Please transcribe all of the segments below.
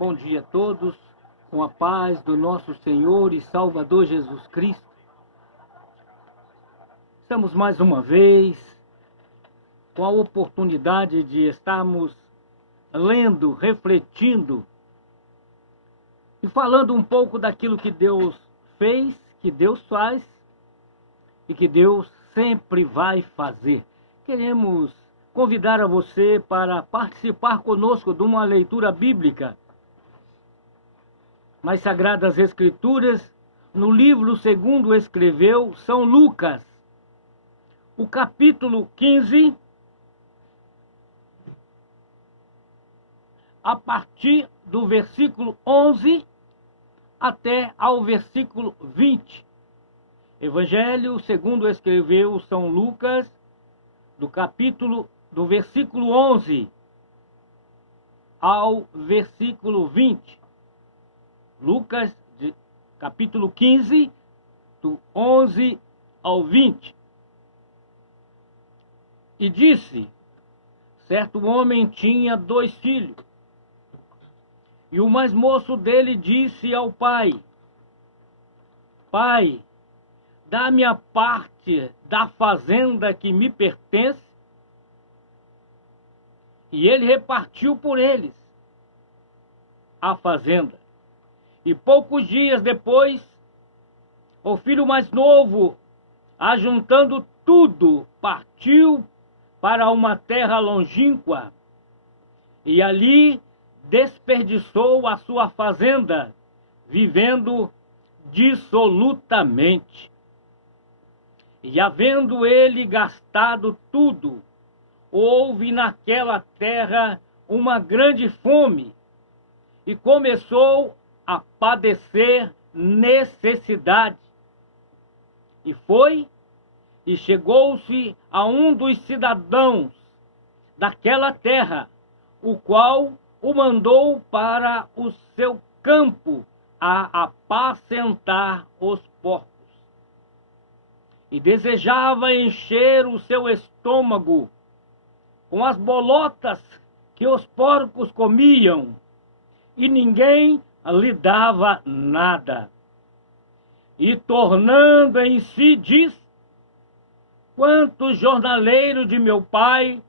Bom dia a todos, com a paz do nosso Senhor e Salvador Jesus Cristo. Estamos mais uma vez com a oportunidade de estarmos lendo, refletindo e falando um pouco daquilo que Deus fez, que Deus faz e que Deus sempre vai fazer. Queremos convidar a você para participar conosco de uma leitura bíblica nas Sagradas Escrituras, no livro segundo escreveu São Lucas, o capítulo 15, a partir do versículo 11 até ao versículo 20. Evangelho segundo escreveu São Lucas, do versículo 11 ao versículo 20. Lucas, capítulo 15, do 11 ao 20. E disse: certo homem tinha 2 filhos. E o mais moço dele disse ao pai: Pai, dá-me a parte da fazenda que me pertence. E ele repartiu por eles a fazenda. E poucos dias depois, o filho mais novo, ajuntando tudo, partiu para uma terra longínqua, e ali desperdiçou a sua fazenda, vivendo dissolutamente. E havendo ele gastado tudo, houve naquela terra uma grande fome, e começou a padecer necessidade. E foi e chegou-se a um dos cidadãos daquela terra, o qual o mandou para o seu campo a apacentar os porcos. E desejava encher o seu estômago com as bolotas que os porcos comiam, e ninguém lhe dava nada. E tornando em si, diz: quantos jornaleiros de meu pai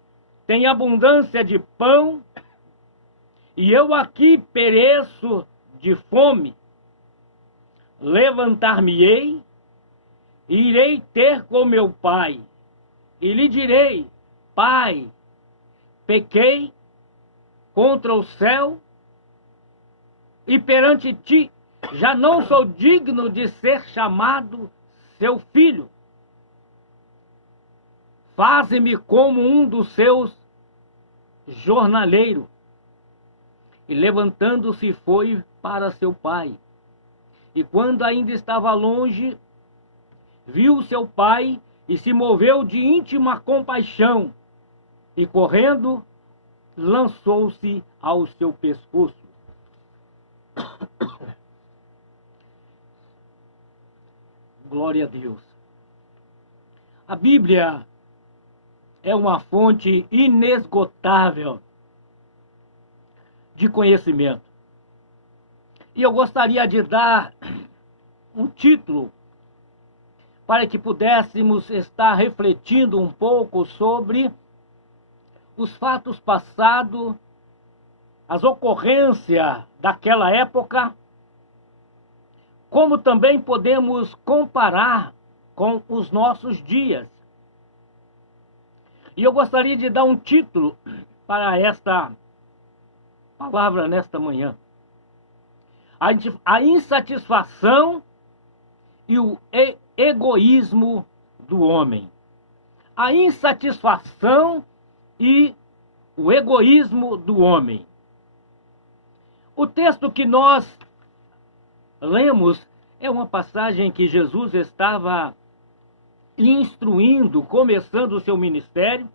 têm abundância de pão, e eu aqui pereço de fome. Levantar-me-ei, e irei ter com meu pai, e lhe direi: Pai, pequei contra o céu e perante ti, já não sou digno de ser chamado seu filho. Faze-me como um dos seus jornaleiros. E levantando-se foi para seu pai. E quando ainda estava longe, viu seu pai e se moveu de íntima compaixão. E correndo, lançou-se ao seu pescoço. Glória a Deus. A Bíblia é uma fonte inesgotável de conhecimento. E eu gostaria de dar um título para que pudéssemos estar refletindo um pouco sobre os fatos passados, as ocorrências daquela época, como também podemos comparar com os nossos dias. E eu gostaria de dar um título para esta palavra nesta manhã: a insatisfação e o egoísmo do homem. A insatisfação e o egoísmo do homem. O texto que nós lemos é uma passagem que Jesus estava instruindo, começando o seu ministério,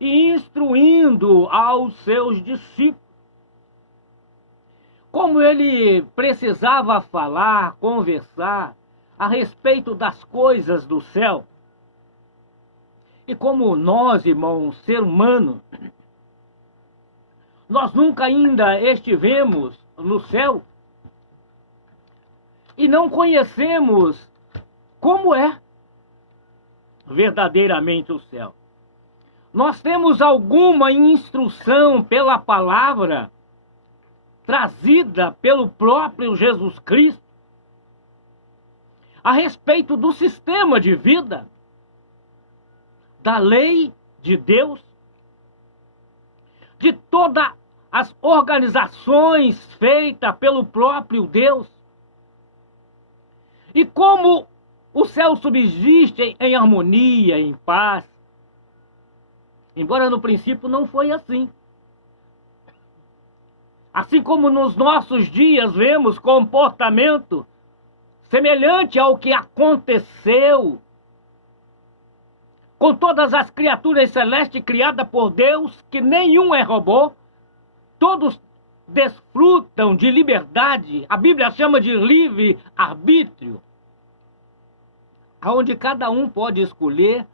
e instruindo aos seus discípulos. Como ele precisava falar, conversar a respeito das coisas do céu. E como nós, irmãos, ser humano, nós nunca ainda estivemos no céu e não conhecemos como é verdadeiramente o céu. Nós temos alguma instrução pela palavra trazida pelo próprio Jesus Cristo a respeito do sistema de vida, da lei de Deus, de todas as organizações feitas pelo próprio Deus. E como o céu subsiste em harmonia, em paz. Embora no princípio não foi assim. Assim como nos nossos dias vemos comportamento semelhante ao que aconteceu com todas as criaturas celestes criadas por Deus, que nenhum é robô, todos desfrutam de liberdade, a Bíblia chama de livre-arbítrio, onde cada um pode escolher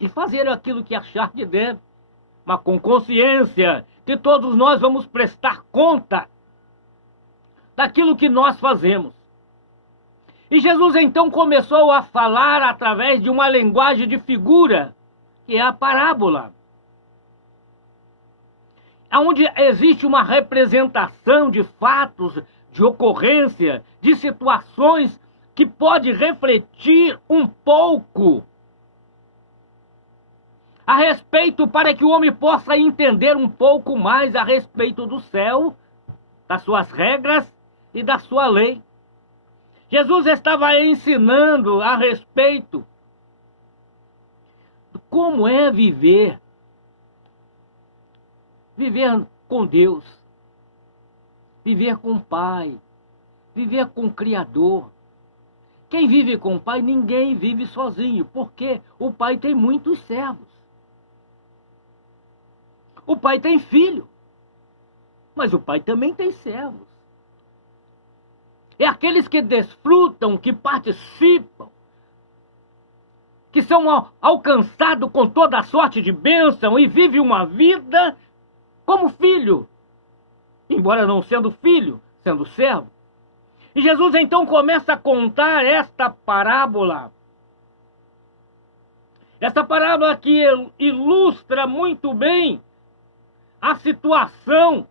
e fazer aquilo que achar que deve, mas com consciência que todos nós vamos prestar conta daquilo que nós fazemos. E Jesus então começou a falar através de uma linguagem de figura, que é a parábola, onde existe uma representação de fatos, de ocorrência, de situações que pode refletir um pouco a respeito, para que o homem possa entender um pouco mais a respeito do céu, das suas regras e da sua lei. Jesus estava ensinando a respeito de como é viver com Deus, viver com o Pai, viver com o Criador. Quem vive com o Pai, ninguém vive sozinho, porque o Pai tem muitos servos. O Pai tem filho, mas o Pai também tem servos. É aqueles que desfrutam, que participam, que são alcançados com toda a sorte de bênção e vivem uma vida como filho, embora não sendo filho, sendo servo. E Jesus então começa a contar esta parábola. Esta parábola que ilustra muito bem a situação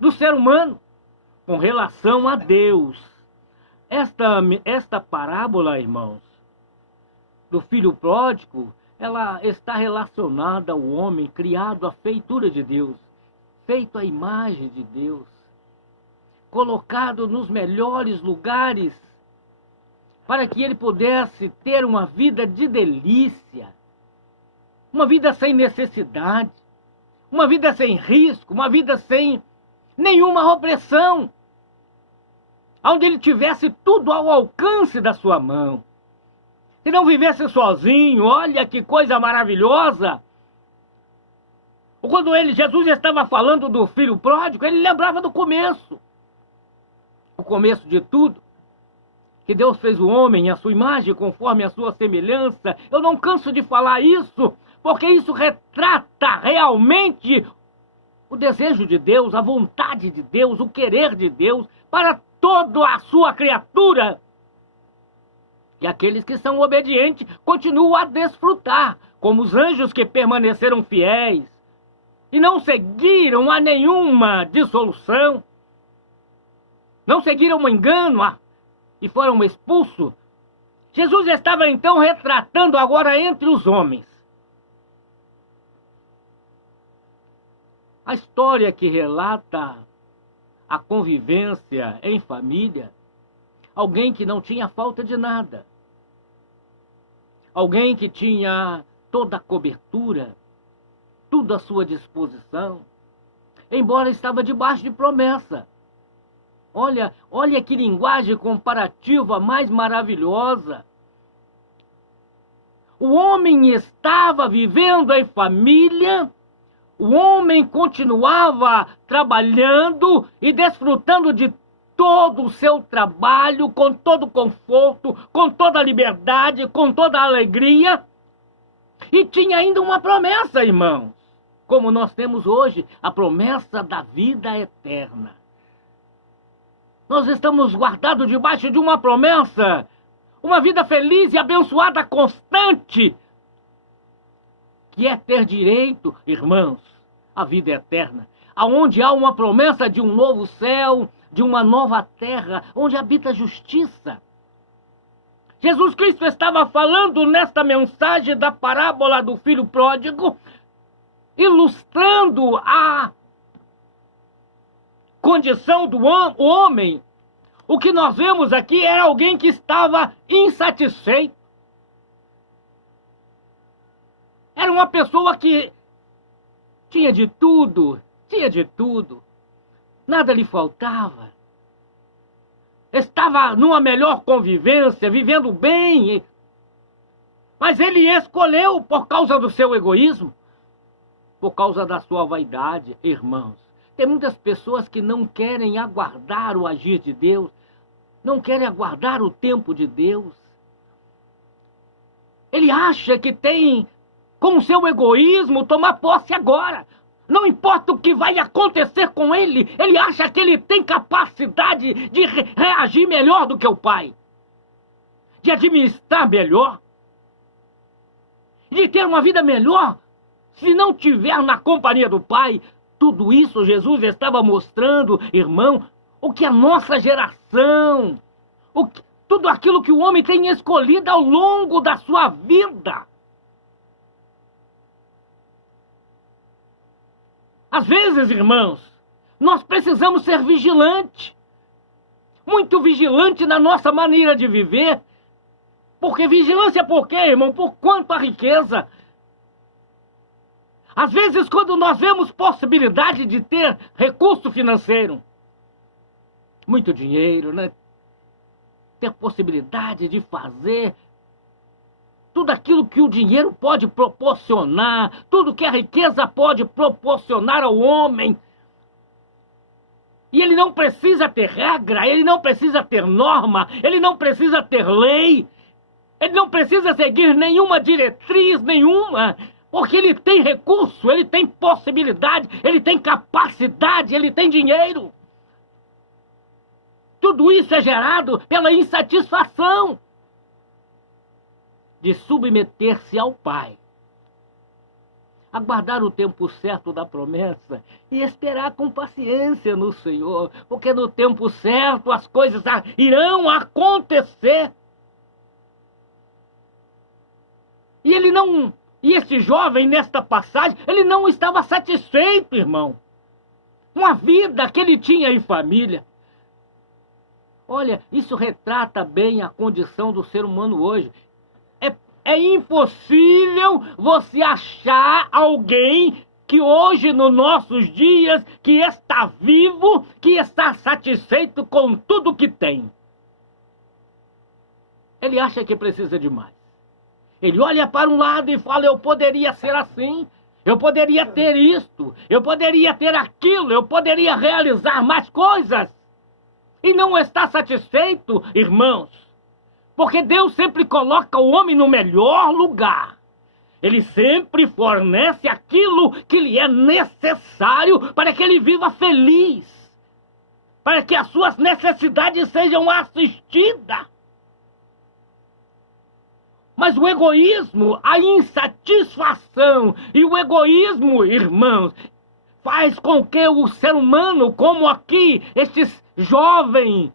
do ser humano com relação a Deus. Esta parábola, irmãos, do filho pródigo, ela está relacionada ao homem criado à feitura de Deus, feito à imagem de Deus, colocado nos melhores lugares para que ele pudesse ter uma vida de delícia, uma vida sem necessidade, uma vida sem risco, uma vida sem nenhuma opressão, onde ele tivesse tudo ao alcance da sua mão. Se não vivesse sozinho, olha que coisa maravilhosa. Quando Jesus estava falando do filho pródigo, ele lembrava do começo. O começo de tudo. Que Deus fez o homem à sua imagem, conforme a sua semelhança. Eu não canso de falar isso, porque isso retrata realmente o desejo de Deus, a vontade de Deus, o querer de Deus para toda a sua criatura. E aqueles que são obedientes continuam a desfrutar, como os anjos que permaneceram fiéis e não seguiram a nenhuma dissolução, não seguiram um engano e foram expulsos. Jesus estava então retratando agora entre os homens a história que relata a convivência em família, alguém que não tinha falta de nada, alguém que tinha toda a cobertura, tudo à sua disposição, embora estava debaixo de promessa. Olha que linguagem comparativa mais maravilhosa. O homem estava vivendo em família, o homem continuava trabalhando e desfrutando de todo o seu trabalho, com todo o conforto, com toda a liberdade, com toda a alegria. E tinha ainda uma promessa, irmãos. como nós temos hoje, a promessa da vida eterna. Nós estamos guardados debaixo de uma promessa, uma vida feliz e abençoada constante, que é ter direito, irmãos, à vida eterna, aonde há uma promessa de um novo céu, de uma nova terra, onde habita a justiça. Jesus Cristo estava falando nesta mensagem da parábola do filho pródigo, ilustrando a condição do homem. O que nós vemos aqui era alguém que estava insatisfeito. Era uma pessoa que tinha de tudo, nada lhe faltava. Estava numa melhor convivência, vivendo bem, mas ele escolheu por causa do seu egoísmo, por causa da sua vaidade, irmãos. Tem muitas pessoas que não querem aguardar o agir de Deus, não querem aguardar o tempo de Deus. Ele acha que tem, com o seu egoísmo, tomar posse agora. Não importa o que vai acontecer com ele, ele acha que ele tem capacidade de reagir melhor do que o pai, de administrar melhor, de ter uma vida melhor, se não tiver na companhia do pai. Tudo isso Jesus estava mostrando, irmão, o que a nossa geração, tudo aquilo que o homem tem escolhido ao longo da sua vida. Às vezes, irmãos, nós precisamos ser vigilantes, muito vigilante na nossa maneira de viver. Porque vigilância por quê, irmão? Por quanto a riqueza. Às vezes, quando nós vemos possibilidade de ter recurso financeiro, muito dinheiro, né? Ter possibilidade de fazer tudo aquilo que o dinheiro pode proporcionar, tudo que a riqueza pode proporcionar ao homem. E ele não precisa ter regra, ele não precisa ter norma, ele não precisa ter lei, ele não precisa seguir nenhuma diretriz, nenhuma, porque ele tem recurso, ele tem possibilidade, ele tem capacidade, ele tem dinheiro. Tudo isso é gerado pela insatisfação de submeter-se ao Pai, aguardar o tempo certo da promessa e esperar com paciência no Senhor, porque no tempo certo as coisas irão acontecer. E esse jovem, nesta passagem, ele não estava satisfeito, irmão, com a vida que ele tinha em família. Olha, isso retrata bem a condição do ser humano hoje. É impossível você achar alguém que hoje, nos nossos dias, que está vivo, que está satisfeito com tudo que tem. Ele acha que precisa de mais. Ele olha para um lado e fala, eu poderia ser assim, eu poderia ter isto, eu poderia ter aquilo, eu poderia realizar mais coisas. E não está satisfeito, irmãos. Porque Deus sempre coloca o homem no melhor lugar. Ele sempre fornece aquilo que lhe é necessário para que ele viva feliz. Para que as suas necessidades sejam assistidas. Mas o egoísmo, a insatisfação e o egoísmo, irmãos, faz com que o ser humano, como aqui, esse jovem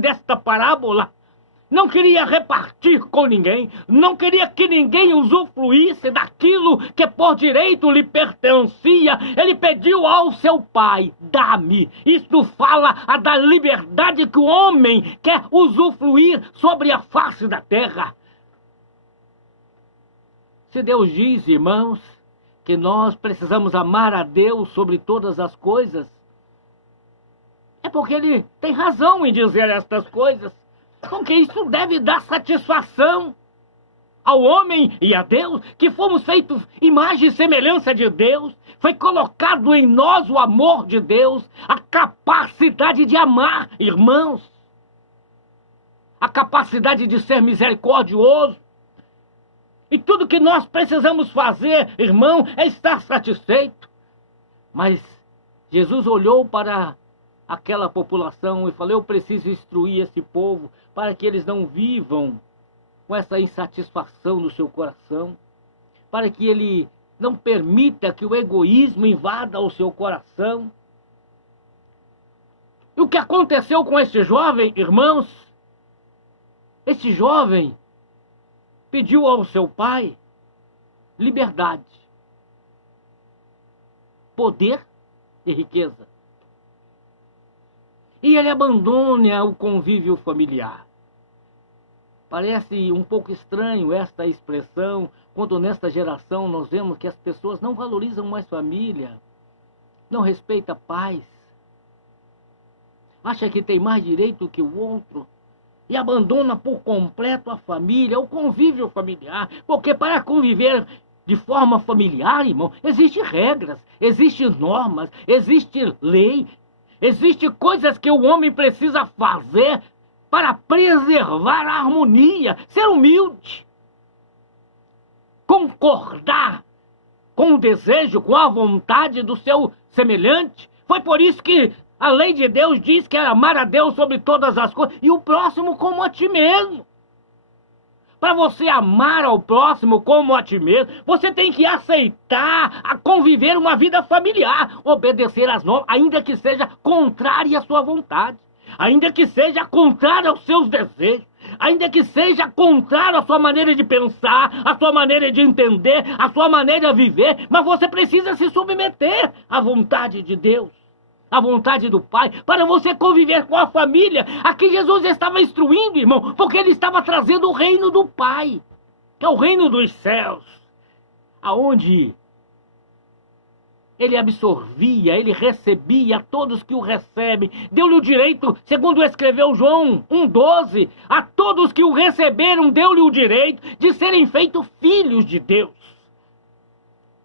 desta parábola, não queria repartir com ninguém, não queria que ninguém usufruísse daquilo que por direito lhe pertencia. Ele pediu ao seu pai, dá-me. Isto fala da liberdade que o homem quer usufruir sobre a face da terra. Se Deus diz, irmãos, que nós precisamos amar a Deus sobre todas as coisas, é porque ele tem razão em dizer estas coisas. Porque isso deve dar satisfação ao homem e a Deus, que fomos feitos imagem e semelhança de Deus. Foi colocado em nós o amor de Deus, a capacidade de amar, irmãos. A capacidade de ser misericordioso. E tudo que nós precisamos fazer, irmão, é estar satisfeito. Mas Jesus olhou para aquela população e falou: eu preciso instruir esse povo para que eles não vivam com essa insatisfação no seu coração, para que ele não permita que o egoísmo invada o seu coração. E o que aconteceu com este jovem, irmãos? Este jovem pediu ao seu pai liberdade, poder e riqueza. E ele abandona o convívio familiar. Parece um pouco estranho esta expressão, quando nesta geração nós vemos que as pessoas não valorizam mais família, não respeitam pais, acha que tem mais direito que o outro, e abandona por completo a família, o convívio familiar, porque para conviver de forma familiar, irmão, existem regras, existem normas, existe lei, existem coisas que o homem precisa fazer para preservar a harmonia, ser humilde, concordar com o desejo, com a vontade do seu semelhante. Foi por isso que a lei de Deus diz que é amar a Deus sobre todas as coisas e o próximo como a ti mesmo. Para você amar ao próximo como a ti mesmo, você tem que aceitar a conviver uma vida familiar, obedecer às normas, ainda que seja contrária à sua vontade, ainda que seja contrária aos seus desejos, ainda que seja contrário à sua maneira de pensar, à sua maneira de entender, à sua maneira de viver, mas você precisa se submeter à vontade de Deus, à vontade do Pai, para você conviver com a família. Aqui Jesus estava instruindo, irmão, porque ele estava trazendo o reino do Pai, que é o reino dos céus, aonde ele absorvia, ele recebia todos que o recebem. Deu-lhe o direito, segundo escreveu João 1,12, a todos que o receberam, deu-lhe o direito de serem feitos filhos de Deus.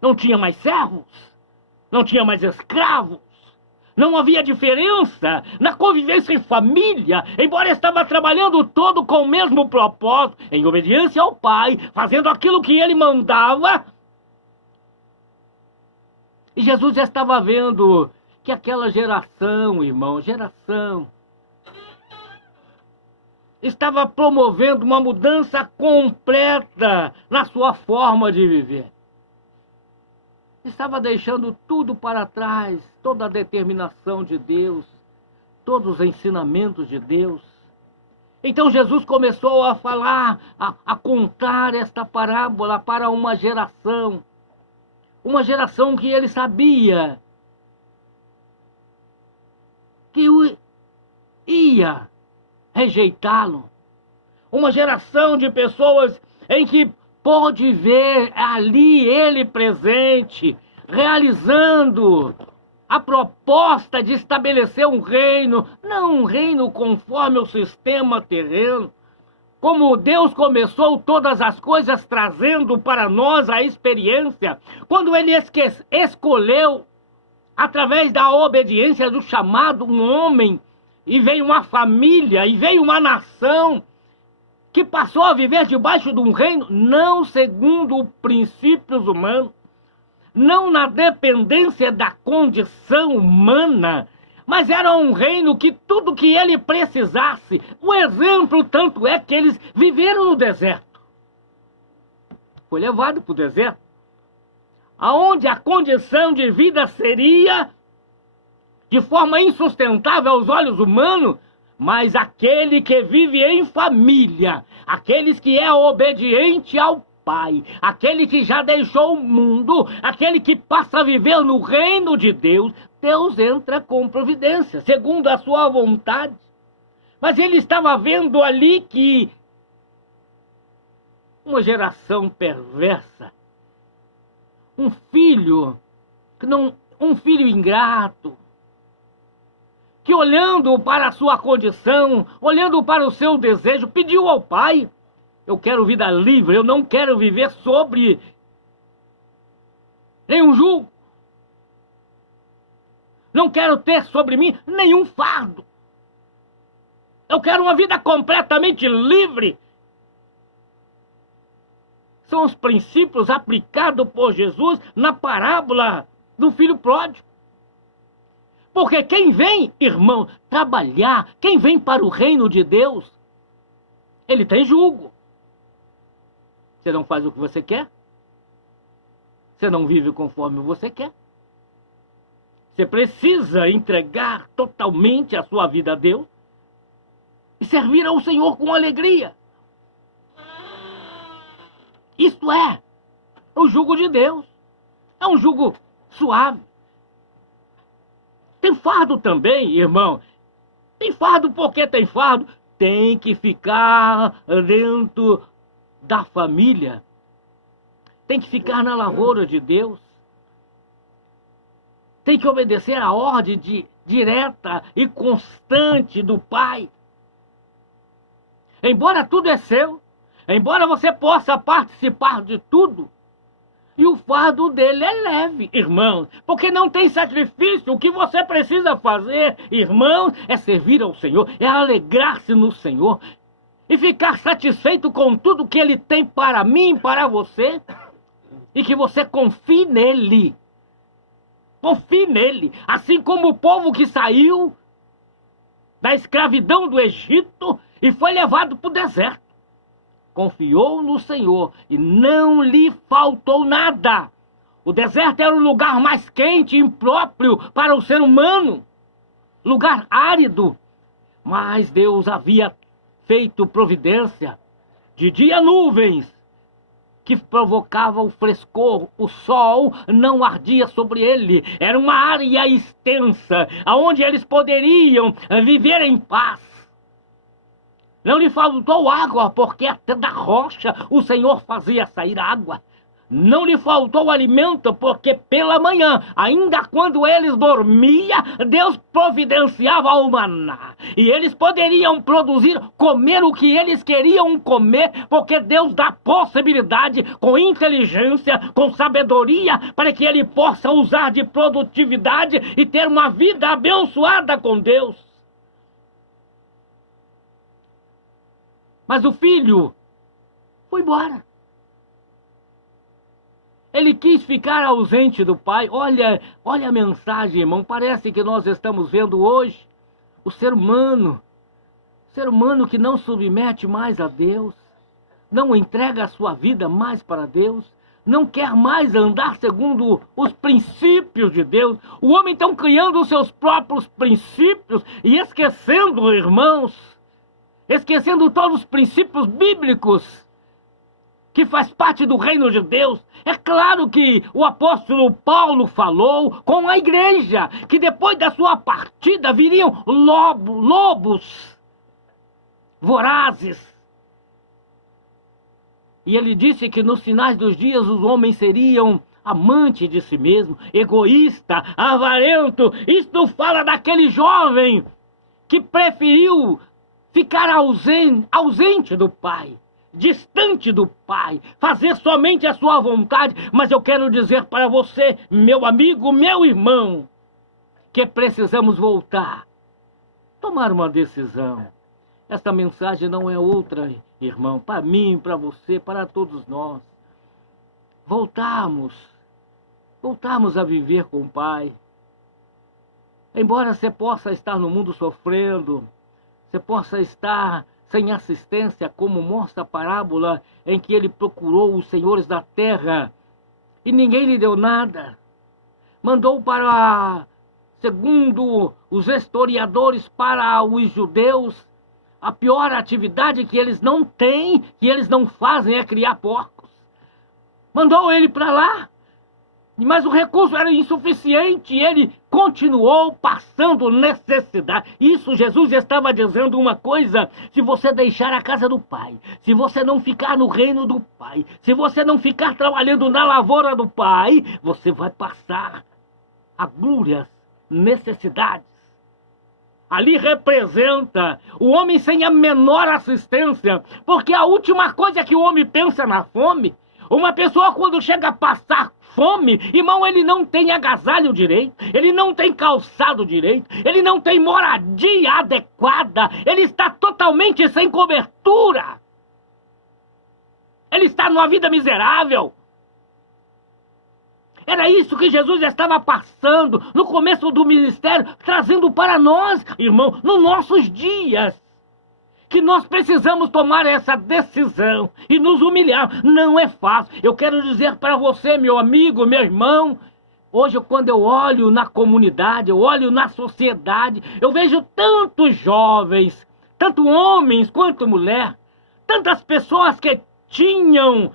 Não tinha mais servos, não tinha mais escravos, não havia diferença na convivência em família, embora estava trabalhando todo com o mesmo propósito, em obediência ao Pai, fazendo aquilo que ele mandava. E Jesus já estava vendo que aquela geração, irmão, estava promovendo uma mudança completa na sua forma de viver. Estava deixando tudo para trás, toda a determinação de Deus, todos os ensinamentos de Deus. Então Jesus começou a falar, a contar esta parábola para uma geração que ele sabia que ia rejeitá-lo. Uma geração de pessoas em que pode ver ali ele presente, realizando a proposta de estabelecer um reino, não um reino conforme o sistema terreno, como Deus começou todas as coisas trazendo para nós a experiência, quando ele escolheu, através da obediência do chamado, um homem, e veio uma família, e veio uma nação, que passou a viver debaixo de um reino, não segundo princípios humanos, não na dependência da condição humana, mas era um reino que tudo que ele precisasse, o exemplo tanto é que eles viveram no deserto. Foi levado para o deserto, aonde a condição de vida seria de forma insustentável aos olhos humanos, mas aquele que vive em família, aqueles que é obediente ao Pai, aquele que já deixou o mundo, aquele que passa a viver no reino de Deus, Deus entra com providência, segundo a sua vontade. Mas ele estava vendo ali que uma geração perversa, um filho ingrato, que olhando para a sua condição, olhando para o seu desejo, pediu ao Pai: eu quero vida livre, eu não quero viver sobre nenhum jugo. Não quero ter sobre mim nenhum fardo. Eu quero uma vida completamente livre. são os princípios aplicados por Jesus na parábola do filho pródigo. Porque quem vem, irmão, trabalhar, quem vem para o reino de Deus, ele tem jugo. Você não faz o que você quer? Você não vive conforme você quer? Você precisa entregar totalmente a sua vida a Deus e servir ao Senhor com alegria. Isto é o jugo de Deus. É um jugo suave. Tem fardo também, irmão. Tem fardo porque tem fardo. Tem que ficar dentro da família. Tem que ficar na lavoura de Deus. Tem que obedecer a ordem direta e constante do Pai. Embora tudo é seu, embora você possa participar de tudo, e o fardo dele é leve, irmãos, porque não tem sacrifício. O que você precisa fazer, irmãos, é servir ao Senhor, é alegrar-se no Senhor e ficar satisfeito com tudo que Ele tem para mim e para você, e que você confie nele. Confie nele, assim como o povo que saiu da escravidão do Egito e foi levado para o deserto. Confiou no Senhor e não lhe faltou nada. O deserto era o lugar mais quente e impróprio para o ser humano, lugar árido. Mas Deus havia feito providência. De dia nuvens que provocavam o frescor, o sol não ardia sobre ele. Era uma área extensa, onde eles poderiam viver em paz. Não lhe faltou água, porque até da rocha o Senhor fazia sair água. Não lhe faltou alimento, porque pela manhã, ainda quando eles dormiam, Deus providenciava o maná. E eles poderiam produzir, comer o que eles queriam comer, porque Deus dá possibilidade, com inteligência, com sabedoria, para que ele possa usar de produtividade e ter uma vida abençoada com Deus. Mas o filho foi embora. Ele quis ficar ausente do pai. Olha a mensagem, irmão. Parece que nós estamos vendo hoje o ser humano que não submete mais a Deus, não entrega a sua vida mais para Deus, não quer mais andar segundo os princípios de Deus. O homem está criando os seus próprios princípios e esquecendo, irmãos, esquecendo todos os princípios bíblicos que faz parte do reino de Deus. É claro que o apóstolo Paulo falou com a igreja que depois da sua partida viriam lobos vorazes. E ele disse que nos finais dos dias os homens seriam amantes de si mesmo, egoísta, avarento. Isto fala daquele jovem que preferiu ficar ausente do pai, distante do pai, fazer somente a sua vontade. Mas eu quero dizer para você, meu amigo, meu irmão, que precisamos voltar, tomar uma decisão. Esta mensagem não é outra, irmão, para mim, para você, para todos nós. Voltarmos a viver com o Pai. Embora você possa estar no mundo sofrendo, você possa estar sem assistência, como mostra a parábola em que ele procurou os senhores da terra e ninguém lhe deu nada. Mandou para, segundo os historiadores, para os judeus, a pior atividade que eles não têm, que eles não fazem, é criar porcos. Mandou ele para lá, mas o recurso era insuficiente e ele continuou passando necessidade. Isso Jesus estava dizendo uma coisa: se você deixar a casa do Pai, se você não ficar no reino do Pai, se você não ficar trabalhando na lavoura do Pai, você vai passar agruras, necessidades. Ali representa o homem sem a menor assistência, porque a última coisa que o homem pensa na fome. Uma pessoa quando chega a passar fome, irmão, ele não tem agasalho direito, ele não tem calçado direito, ele não tem moradia adequada, ele está totalmente sem cobertura. Ele está numa vida miserável. Era isso que Jesus estava passando no começo do ministério, trazendo para nós, irmão, nos nossos dias. Que nós precisamos tomar essa decisão e nos humilhar. Não é fácil. Eu quero dizer para você, meu amigo, meu irmão, hoje quando eu olho na comunidade, eu olho na sociedade, eu vejo tantos jovens, tanto homens quanto mulheres, tantas pessoas que tinham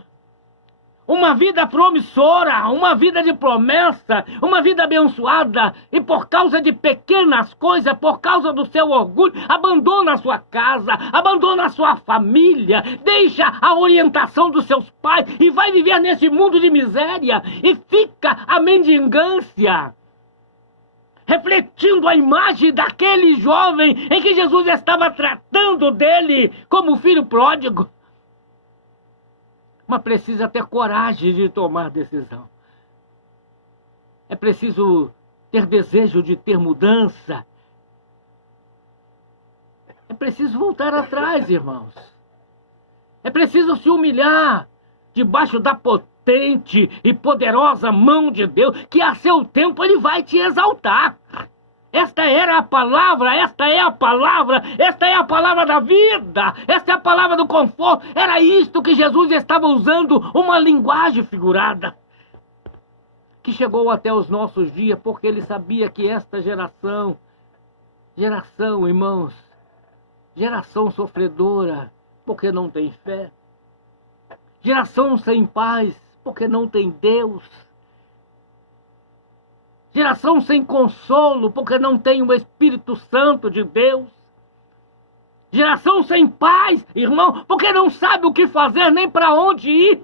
uma vida promissora, uma vida de promessa, uma vida abençoada, e por causa de pequenas coisas, por causa do seu orgulho, abandona a sua casa, abandona a sua família, deixa a orientação dos seus pais e vai viver nesse mundo de miséria e fica a mendigância, refletindo a imagem daquele jovem em que Jesus estava tratando dele como filho pródigo. Mas precisa ter coragem de tomar decisão. É preciso ter desejo de ter mudança. É preciso voltar atrás, irmãos. É preciso se humilhar debaixo da potente e poderosa mão de Deus, que a seu tempo Ele vai te exaltar. Esta era a palavra, esta é a palavra, esta é a palavra da vida, esta é a palavra do conforto. Era isto que Jesus estava usando, uma linguagem figurada, que chegou até os nossos dias, porque Ele sabia que esta geração, irmãos, geração sofredora, porque não tem fé, geração sem paz, porque não tem Deus, geração sem consolo, porque não tem o Espírito Santo de Deus. Geração sem paz, irmão, porque não sabe o que fazer nem para onde ir.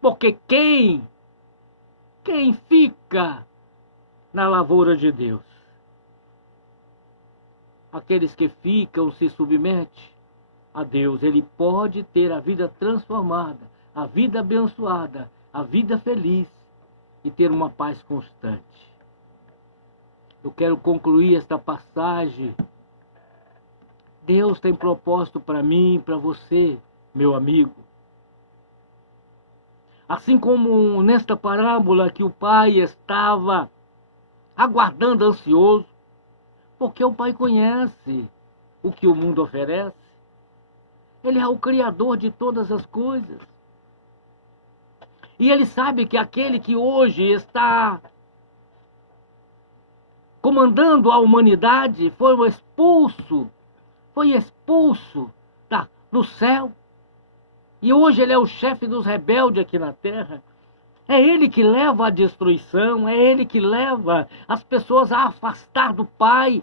Porque quem fica na lavoura de Deus? Aqueles que ficam, se submetem a Deus. Ele pode ter a vida transformada, a vida abençoada, a vida feliz, e ter uma paz constante. Eu quero concluir esta passagem. Deus tem propósito para mim, para você, meu amigo. Assim como nesta parábola que o pai estava aguardando ansioso, porque o pai conhece o que o mundo oferece. Ele é o Criador de todas as coisas. E Ele sabe que aquele que hoje está comandando a humanidade foi expulso do céu. E hoje Ele é o chefe dos rebeldes aqui na terra. É Ele que leva à destruição, é Ele que leva as pessoas a afastar do Pai.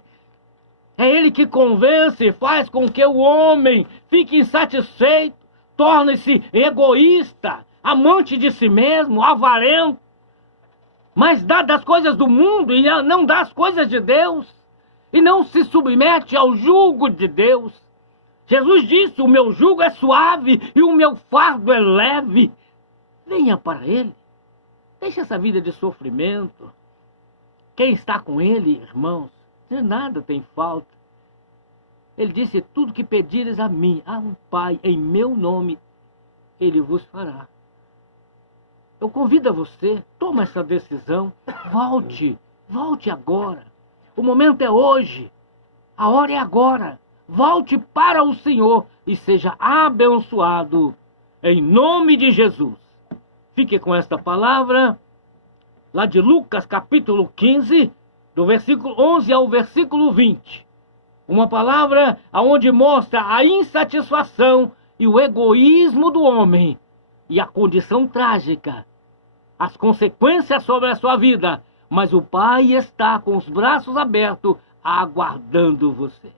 É Ele que convence, faz com que o homem fique insatisfeito, torne-se egoísta, amante de si mesmo, avarento, mas dá das coisas do mundo e não dá as coisas de Deus, e não se submete ao jugo de Deus. Jesus disse: o meu jugo é suave e o meu fardo é leve. Venha para Ele, deixa essa vida de sofrimento. Quem está com Ele, irmãos, de nada tem falta. Ele disse: tudo que pedires a mim, ao Pai, em meu nome, Ele vos fará. Eu convido a você, toma essa decisão, volte agora. O momento é hoje, a hora é agora. Volte para o Senhor e seja abençoado em nome de Jesus. Fique com esta palavra, lá de Lucas capítulo 15, do versículo 11 ao versículo 20. Uma palavra onde mostra a insatisfação e o egoísmo do homem e a condição trágica, as consequências sobre a sua vida, mas o Pai está com os braços abertos, aguardando você.